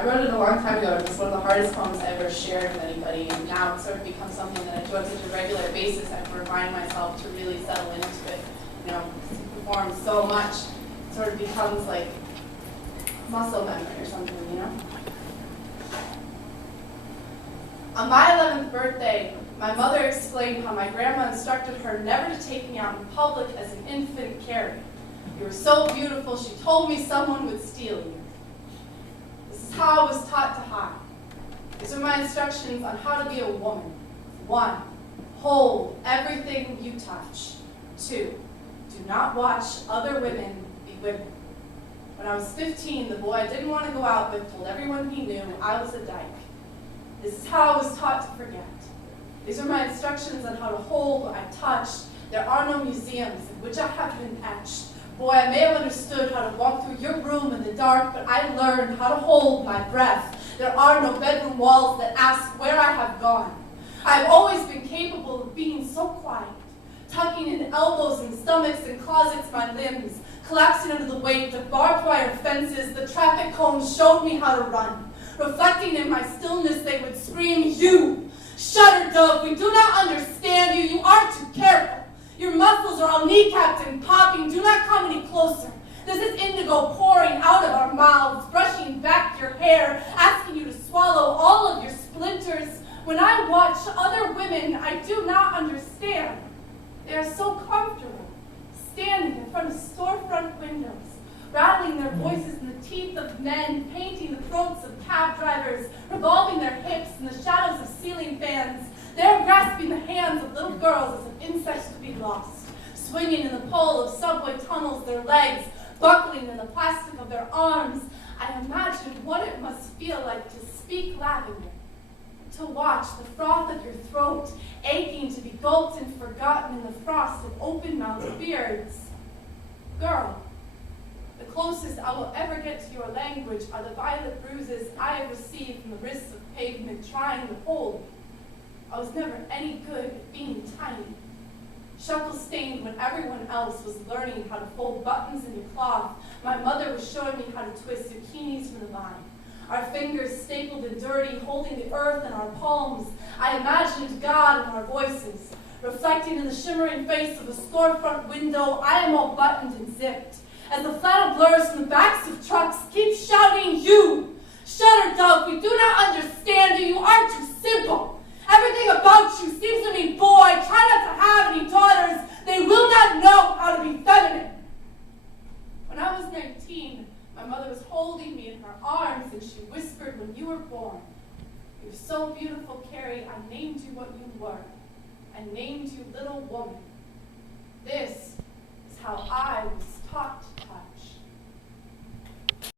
I wrote it a long time ago. It was one of the hardest poems I ever shared with anybody, and now it's sort of become something that I do on such a regular basis. I have to remind myself to really settle into it. You know, to perform so much, it sort of becomes like muscle memory or something, you know? On my 11th birthday, my mother explained how my grandma instructed her never to take me out in public as an infant Carrie. You were so beautiful, she told me someone would steal you. This is how I was taught to hide. These are my instructions on how to be a woman. 1, hold everything you touch. 2, do not watch other women be women. When I was 15, the boy I didn't want to go out with told everyone he knew I was a dyke. This is how I was taught to forget. These are my instructions on how to hold what I touched. There are no museums in which I have been etched. Boy, I may have understood how to walk through your room in the dark, but I learned how to hold my breath. There are no bedroom walls that ask where I have gone. I have always been capable of being so quiet, tucking in elbows and stomachs and closets my limbs, collapsing under the weight of barbed wire fences. The traffic cones showed me how to run. Reflecting in my stillness, they would scream, "You! Shudder, dove, we do not understand you. You are too careful. Your muscles are all kneecapped and popping. Do not come any closer. This is indigo pouring out of our mouths, brushing back your hair, asking you to swallow all of your splinters. When I watch other women, I do not understand. They are so comfortable, standing in front of storefront windows, rattling their voices in the teeth of men, painting the throats of cab drivers, revolving their hips in the shadows of ceiling fans. They are grasping the hands of little girls as if insects to be lost, swinging in the pole of subway tunnels, their legs buckling in the plastic of their arms. I imagine what it must feel like to speak lavender, to watch the froth of your throat aching to be gulped and forgotten in the frost of open-mouthed beards. Girl, the closest I will ever get to your language are the violet bruises I have received from the wrists of pavement trying to hold me. I was never any good at being tiny. Shuckle-stained when everyone else was learning how to fold buttons in your cloth, my mother was showing me how to twist zucchinis from the vine. Our fingers stapled and dirty, holding the earth in our palms. I imagined God in our voices. Reflecting in the shimmering face of a storefront window, I am all buttoned and zipped. As the flannel blurs from the backs of trucks keep shouting, "You! Shudder, dove, we do not understand you. You are too simple. Everything about you seems to me, boy, try not to have any daughters. They will not know how to be feminine." When I was 19, my mother was holding me in her arms, and she whispered, "When you were born, you're so beautiful, Carrie, I named you what you were. I named you Little Woman. This